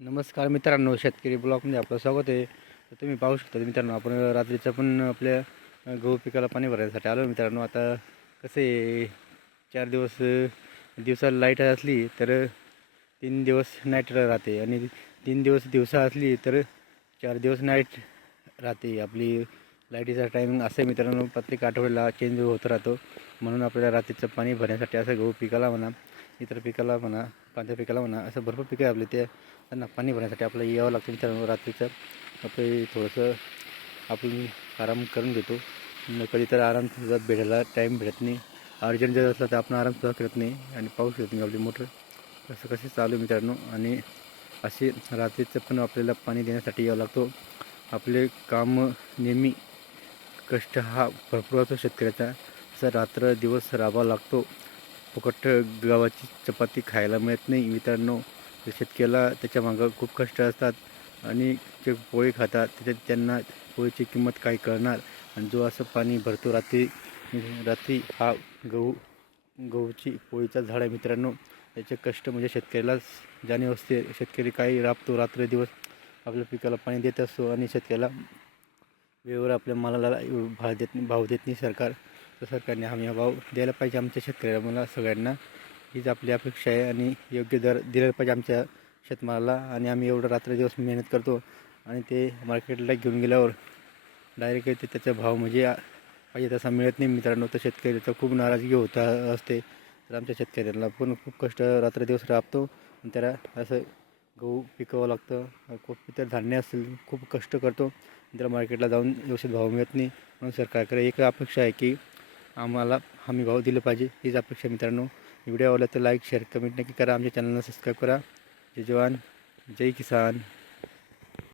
नमस्कार मित्रांनो शेतकरी ब्लॉकमध्ये आपलं स्वागत आहे. तर तुम्ही पाहू शकता मित्रांनो आपण रात्रीचं पण आपल्या गहू पिकाला पाणी भरण्यासाठी आलो मित्रांनो. आता कसं आहे चार दिवस दिवसाला लाइट असली तर तीन दिवस नाईट राहते आणि तीन दिवस दिवसा असली तर चार दिवस नाईट राहते. आपली लाईटीचा टायमिंग असं आहे मित्रांनो प्रत्येक आठवड्याला चेंज होत राहतो. म्हणून आपल्याला रात्रीचं पाणी भरण्यासाठी असं गहू पिकाला म्हणा इतर पिकाला म्हणा कांद्या पिकाला म्हणा असं भरपूर पिकं आहे आपले ते त्यांना पाणी भरण्यासाठी आपल्याला यावं लागतं मित्रांनो रात्रीचं. आपलं थोडंसं आपण आराम करून घेतो. न कधी तर आराम सुद्धा भेटायला टाईम भेटत नाही. अर्जंट जर असला तर आपण आरामसुद्धा करत नाही आणि पाऊस येत नाही आपली मोटर. कसं कसे चालू आहे मित्रांनो. आणि असे रात्रीचं पण आपल्याला पाणी देण्यासाठी यावं लागतो. आपले काम नेहमी कष्ट हा भरपूर असतो शेतकऱ्याचा. असं रात्र दिवस राबावा लागतो. फुकट गव्हाची चपाती खायला मिळत नाही. मित्रांनो तर शेतकऱ्याला त्याच्या मागं खूप कष्ट असतात आणि जे पोळी खातात त्याच्यात त्यांना पोळीची किंमत काय कळणार? आणि जो असं पाणी भरतो रात्री रात्री हा गहू गहूची पोळीचा झाड आहे मित्रांनो त्याचे कष्ट म्हणजे शेतकऱ्यालाच जाणीव असते. शेतकरी काही राबतो रात्र दिवस आपल्या पिकाला पाणी देत असतो आणि शेतकऱ्याला वेळेवर आपल्या मालाला भाव देत भाव देत नाही सरकार. तर सरकारने हमी भाव द्यायला पाहिजे आमच्या शेतकऱ्याला मला सगळ्यांना. हीच आपली अपेक्षा आहे आणि योग्य दर दिला पाहिजे आमच्या शेतमालाला. आणि आम्ही एवढं रात्र दिवस मेहनत करतो आणि ते मार्केटला घेऊन गेल्यावर डायरेक्ट ते त्याचा भाव म्हणजे पाहिजे तसा मिळत नाही मित्रांनो. तर शेतकऱ्याचा खूप नाराजगी होत असते. तर आमच्या शेतकऱ्यांना पण खूप कष्ट रात्र दिवस राबतो. आणि त्याला असं गहू पिकवावं लागतं. खूप इतर धान्य असेल खूप कष्ट करतो. त्याला मार्केटला जाऊन व्यवस्थित भाव मिळत नाही. म्हणून सरकारकडे एक अपेक्षा आहे की आम्हाला हमी भाव दिलं पाहिजे हीच अपेक्षा मित्रांनो. व्हिडिओ आवडला तर लाईक शेअर कमेंट नक्की करा. आमच्या चॅनलला सबस्क्राईब करा. जय जवान जय किसान.